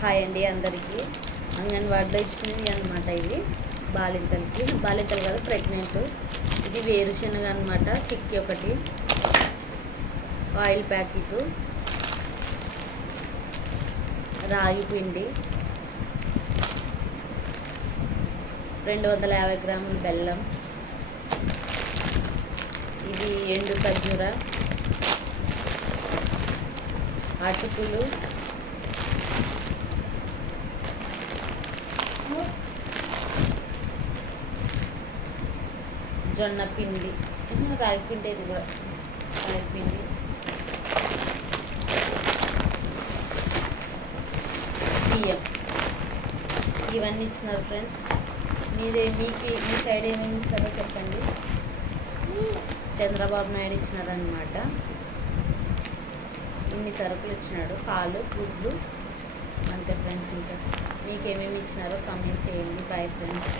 Hi అండి అందరికీ. అంగన్వాడీలో ఇచ్చినవి అనమాట. ఇవి బాలింతలు కాదు, ప్రెగ్నెంట్. ఇది వేరుశనగ అనమాట. చిక్కీ ఒకటి, ఆయిల్ ప్యాకెట్, రాగి పిండి, 250 గ్రాముల బెల్లం, ఇది ఎండు ఖర్జూర, అటుకులు, జొన్న పిండి, రాగి పిండి, ఇది కూడా రాగి పిండి, బియ్యం, ఇవన్నీ ఇచ్చినారు ఫ్రెండ్స్. మీ సైడ్ ఏమేమి ఇస్తారో చెప్పండి. చంద్రబాబు నాయుడు ఇచ్చినారనమాట. ఇన్ని సరుకులు ఇచ్చినాడు, పాలు, గుడ్లు, అంతే ఫ్రెండ్స్. ఇంకా మీకేమేమి ఇచ్చినారో కామెంట్ చేయండి. Bye friends.